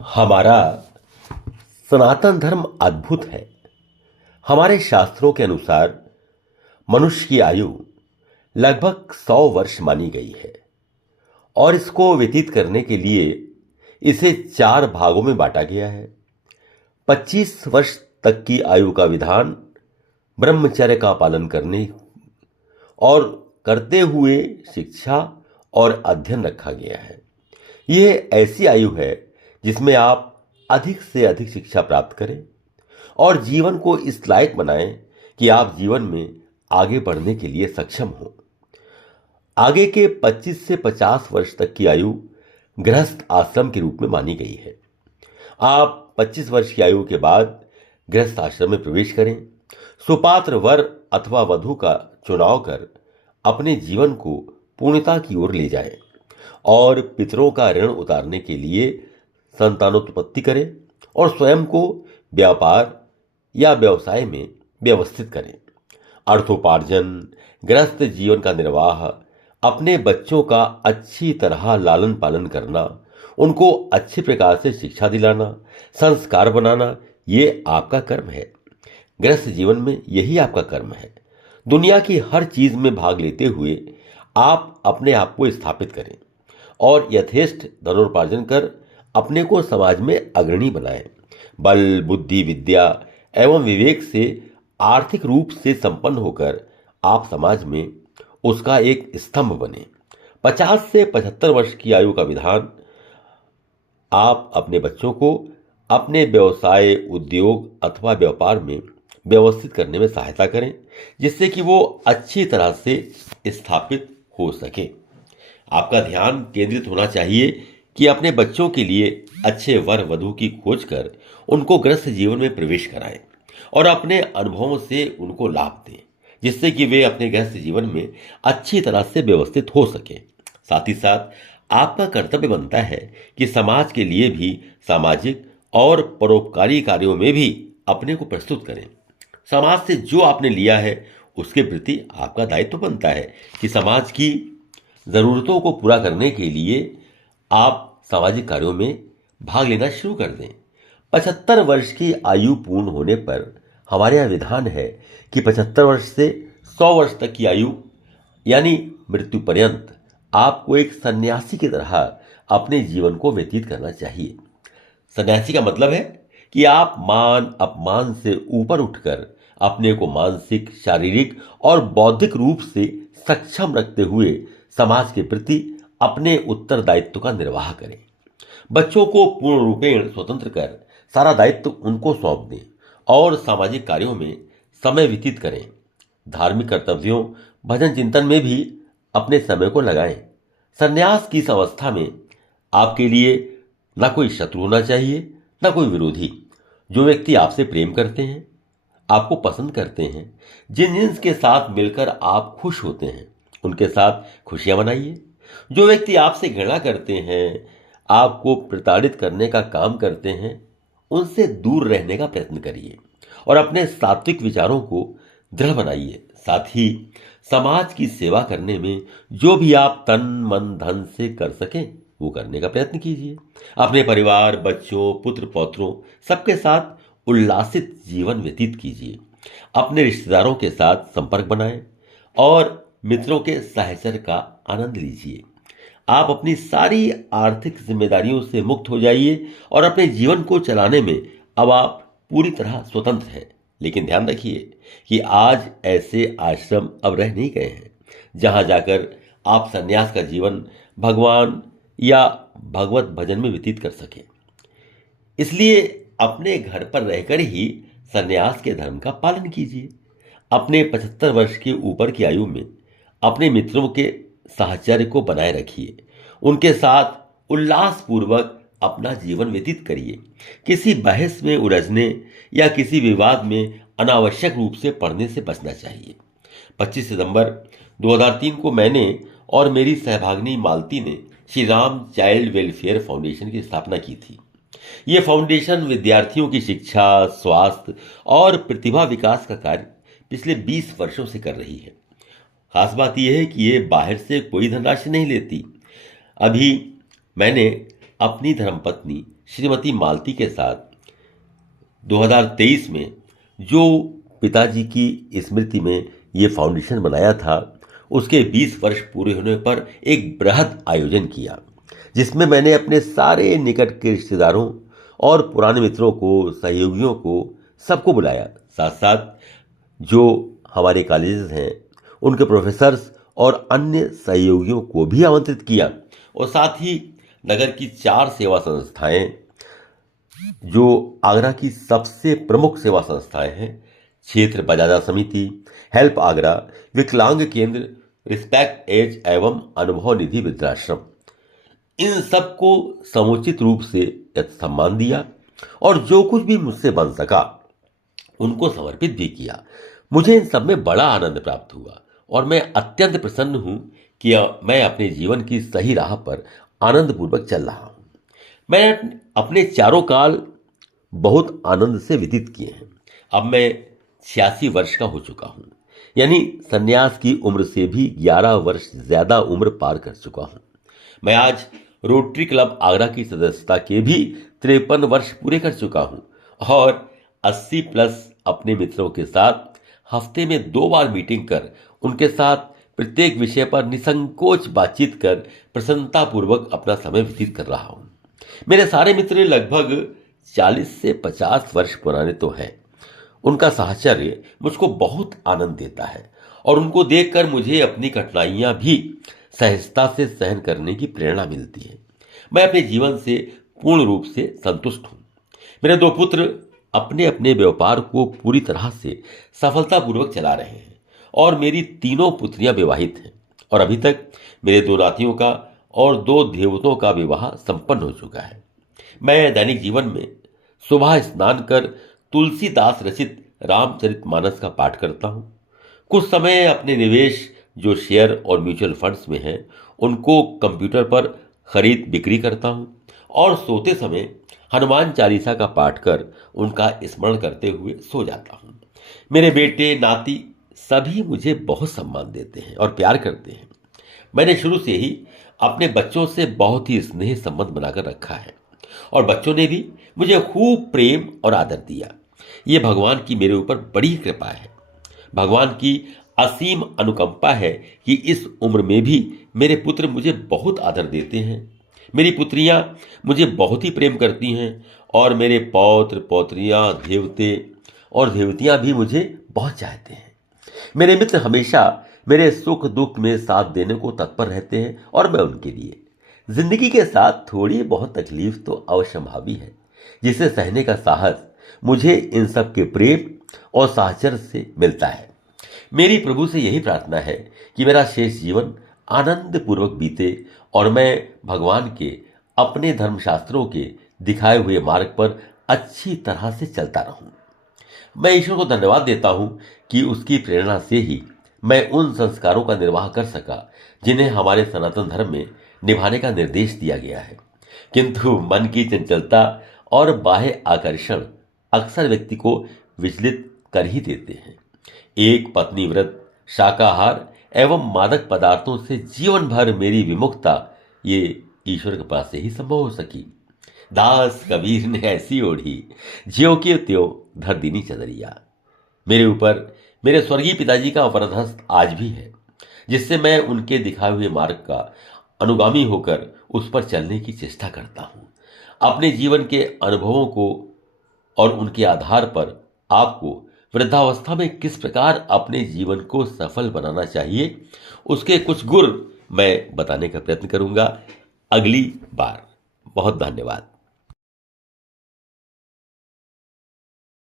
हमारा सनातन धर्म अद्भुत है। हमारे शास्त्रों के अनुसार मनुष्य की आयु लगभग 100 वर्ष मानी गई है और इसको व्यतीत करने के लिए इसे 4 भागों में बांटा गया है। 25 वर्ष तक की आयु का विधान ब्रह्मचर्य का पालन करने और करते हुए शिक्षा और अध्ययन रखा गया है। यह ऐसी आयु है जिसमें आप अधिक से अधिक शिक्षा प्राप्त करें और जीवन को इस लायक बनाएं कि आप जीवन में आगे बढ़ने के लिए सक्षम हो। आगे के 25 से 50 वर्ष तक की आयु गृहस्थ आश्रम के रूप में मानी गई है। आप 25 वर्ष की आयु के बाद गृहस्थ आश्रम में प्रवेश करें, सुपात्र वर अथवा वधू का चुनाव कर अपने जीवन को पूर्णता की ओर ले जाएं और पितरों का ऋण उतारने के लिए संतानोत्पत्ति करें और स्वयं को व्यापार या व्यवसाय में व्यवस्थित करें। अर्थोपार्जन, गृहस्थ जीवन का निर्वाह, अपने बच्चों का अच्छी तरह लालन पालन करना, उनको अच्छे प्रकार से शिक्षा दिलाना, संस्कार बनाना, ये आपका कर्म है। गृहस्थ जीवन में यही आपका कर्म है। दुनिया की हर चीज में भाग लेते हुए आप अपने आप को स्थापित करें और यथेष्ट धनोपार्जन कर अपने को समाज में अग्रणी बनाएं। बल, बुद्धि, विद्या एवं विवेक से आर्थिक रूप से संपन्न होकर आप समाज में उसका एक स्तंभ बने। 50 से 75 वर्ष की आयु का विधान आप अपने बच्चों को अपने व्यवसाय, उद्योग अथवा व्यापार में व्यवस्थित करने में सहायता करें, जिससे कि वो अच्छी तरह से स्थापित हो सके। आपका ध्यान केंद्रित होना चाहिए कि अपने बच्चों के लिए अच्छे वर वधू की खोज कर उनको गृहस्थ जीवन में प्रवेश कराएं और अपने अनुभवों से उनको लाभ दें, जिससे कि वे अपने गृहस्थ जीवन में अच्छी तरह से व्यवस्थित हो सके। साथ ही साथ आपका कर्तव्य बनता है कि समाज के लिए भी सामाजिक और परोपकारी कार्यों में भी अपने को प्रस्तुत करें। समाज से जो आपने लिया है उसके प्रति आपका दायित्व बनता है कि समाज की जरूरतों को पूरा करने के लिए आप सामाजिक कार्यों में भाग लेना शुरू कर दें। 75 वर्ष की आयु पूर्ण होने पर हमारे यहाँ विधान है कि 75 वर्ष से 100 वर्ष तक की आयु यानी मृत्यु पर्यंत आपको एक सन्यासी की तरह अपने जीवन को व्यतीत करना चाहिए। सन्यासी का मतलब है कि आप मान अपमान से ऊपर उठकर अपने को मानसिक, शारीरिक और बौद्धिक रूप से सक्षम रखते हुए समाज के प्रति अपने उत्तरदायित्व का निर्वाह करें। बच्चों को पूर्ण रूपेण स्वतंत्र कर सारा दायित्व उनको सौंप दें और सामाजिक कार्यों में समय व्यतीत करें। धार्मिक कर्तव्यों, भजन चिंतन में भी अपने समय को लगाएं। संन्यास की इस अवस्था में आपके लिए न कोई शत्रु होना चाहिए, न कोई विरोधी। जो व्यक्ति आपसे प्रेम करते हैं, आपको पसंद करते हैं, जिन के साथ मिलकर आप खुश होते हैं, उनके साथ खुशियां मनाइए। जो व्यक्ति आपसे घृणा करते हैं, आपको प्रताड़ित करने का काम करते हैं, उनसे दूर रहने का प्रयत्न करिए और अपने सात्विक विचारों को दृढ़ बनाइए। साथ ही समाज की सेवा करने में जो भी आप तन मन धन से कर सकें वो करने का प्रयत्न कीजिए। अपने परिवार, बच्चों, पुत्र पौत्रों सबके साथ उल्लासित जीवन व्यतीत कीजिए। अपने रिश्तेदारों के साथ संपर्क बनाएं और मित्रों के साहचर्य का आनंद लीजिए। आप अपनी सारी आर्थिक जिम्मेदारियों से मुक्त हो जाइए और अपने जीवन को चलाने में अब आप पूरी तरह स्वतंत्र हैं। लेकिन ध्यान रखिए कि आज ऐसे आश्रम अब रह नहीं गए हैं जहां जाकर आप संन्यास का जीवन भगवान या भगवत भजन में व्यतीत कर सकें। इसलिए अपने घर पर रहकर ही संन्यास के धर्म का पालन कीजिए। अपने 75 वर्ष के ऊपर की आयु में अपने मित्रों के साहचर्य को बनाए रखिए। उनके साथ उल्लासपूर्वक अपना जीवन व्यतीत करिए। किसी बहस में उलझने या किसी विवाद में अनावश्यक रूप से पड़ने से बचना चाहिए। 25 सितंबर 2003 को मैंने और मेरी सहभागिनी मालती ने Shri Ram child welfare foundation की स्थापना की थी। ये फाउंडेशन विद्यार्थियों की शिक्षा, स्वास्थ्य और प्रतिभा विकास का कार्य पिछले 20 वर्षों से कर रही है। खास बात यह है कि ये बाहर से कोई धनराशि नहीं लेती। अभी मैंने अपनी धर्मपत्नी श्रीमती मालती के साथ 2023 में जो पिताजी की स्मृति में ये फाउंडेशन बनाया था, उसके 20 वर्ष पूरे होने पर एक बृहद आयोजन किया, जिसमें मैंने अपने सारे निकट के रिश्तेदारों और पुराने मित्रों को, सहयोगियों को, सबको बुलाया। साथ साथ जो हमारे कॉलेजेस हैं, उनके प्रोफेसर्स और अन्य सहयोगियों को भी आमंत्रित किया, और साथ ही नगर की 4 सेवा संस्थाएं, जो आगरा की सबसे प्रमुख सेवा संस्थाएं हैं, क्षेत्र बजाजा समिति, हेल्प आगरा, विकलांग केंद्र, रिस्पेक्ट एज एवं अनुभव निधि वृद्धाश्रम, इन सबको समुचित रूप से सम्मान दिया और जो कुछ भी मुझसे बन सका उनको समर्पित भी किया। मुझे इन सब में बड़ा आनंद प्राप्त हुआ और मैं अत्यंत प्रसन्न हूं कि मैं अपने जीवन की सही राह पर आनंदपूर्वक चल रहा हूं। मैं अपने चारों काल बहुत आनंद से व्यतीत किए हैं। अब मैं 86 वर्ष का हो चुका हूं, यानी संन्यास की उम्र से भी 11 वर्ष ज्यादा उम्र पार कर चुका हूं। मैं आज रोटरी क्लब आगरा की सदस्यता के भी 53 वर्ष पूरे कर चुका हूं और 80 प्लस अपने मित्रों के साथ हफ्ते में 2 बार मीटिंग कर उनके साथ प्रत्येक विषय पर निसंकोच बातचीत कर प्रसन्नतापूर्वक अपना समय व्यतीत कर रहा हूं। मेरे सारे मित्र लगभग 40 से 50 वर्ष पुराने तो हैं। उनका साहचर्य मुझको बहुत आनंद देता है और उनको देखकर मुझे अपनी कठिनाइयां भी सहजता से सहन करने की प्रेरणा मिलती है। मैं अपने जीवन से पूर्ण रूप से संतुष्ट हूं। मेरे 2 पुत्र अपने अपने व्यापार को पूरी तरह से सफलतापूर्वक चला रहे हैं और मेरी 3 पुत्रियां विवाहित हैं और अभी तक मेरे 2 नातियों का और 2 देवतों का विवाह संपन्न हो चुका है। मैं दैनिक जीवन में सुबह स्नान कर तुलसीदास रचित रामचरितमानस का पाठ करता हूं। कुछ समय अपने निवेश जो शेयर और म्यूचुअल फंड्स में हैं, उनको कंप्यूटर पर खरीद बिक्री करता हूं और सोते समय हनुमान चालीसा का पाठ कर उनका स्मरण करते हुए सो जाता हूं। मेरे बेटे नाती सभी मुझे बहुत सम्मान देते हैं और प्यार करते हैं। मैंने शुरू से ही अपने बच्चों से बहुत ही स्नेह संबंध बनाकर रखा है और बच्चों ने भी मुझे खूब प्रेम और आदर दिया। ये भगवान की मेरे ऊपर बड़ी कृपा है। भगवान की असीम अनुकंपा है कि इस उम्र में भी मेरे पुत्र मुझे बहुत आदर देते हैं। मेरी पुत्रियां मुझे बहुत ही प्रेम करती हैं और मेरे पौत्र पौत्रियां, देवते और देवतियां भी मुझे बहुत चाहते हैं। मेरे मित्र हमेशा मेरे सुख दुख में साथ देने को तत्पर रहते हैं और मैं उनके लिए। जिंदगी के साथ थोड़ी बहुत तकलीफ तो अवश्यंभावी है, जिसे सहने का साहस मुझे इन सब के प्रेम और साहचर्य से मिलता है। मेरी प्रभु से यही प्रार्थना है कि मेरा शेष जीवन आनंद पूर्वक बीते और मैं भगवान के अपने धर्मशास्त्रों के दिखाए हुए मार्ग पर अच्छी तरह से चलता रहूं। मैं ईश्वर को धन्यवाद देता हूं कि उसकी प्रेरणा से ही मैं उन संस्कारों का निर्वाह कर सका जिन्हें हमारे सनातन धर्म में निभाने का निर्देश दिया गया है। किंतु मन की चंचलता और बाह्य आकर्षण अक्सर व्यक्ति को विचलित कर ही देते हैं। एक पत्नी व्रत, शाकाहार एवं मादक पदार्थों से जीवन भर मेरी विमुखता ये ईश्वर के पास से ही संभव हो सकी। दास कबीर ने ऐसी ओढ़ी, ज्यों की त्यों धर दीनी चदरिया। मेरे ऊपर मेरे स्वर्गीय पिताजी का वरदहस्त आज भी है, जिससे मैं उनके दिखाए हुए मार्ग का अनुगामी होकर उस पर चलने की चेष्टा करता हूं। अपने जीवन के अनुभवों को और उनके आधार पर आपको वृद्धावस्था में किस प्रकार अपने जीवन को सफल बनाना चाहिए, उसके कुछ गुर मैं बताने का प्रयत्न करूंगा अगली बार। बहुत धन्यवाद।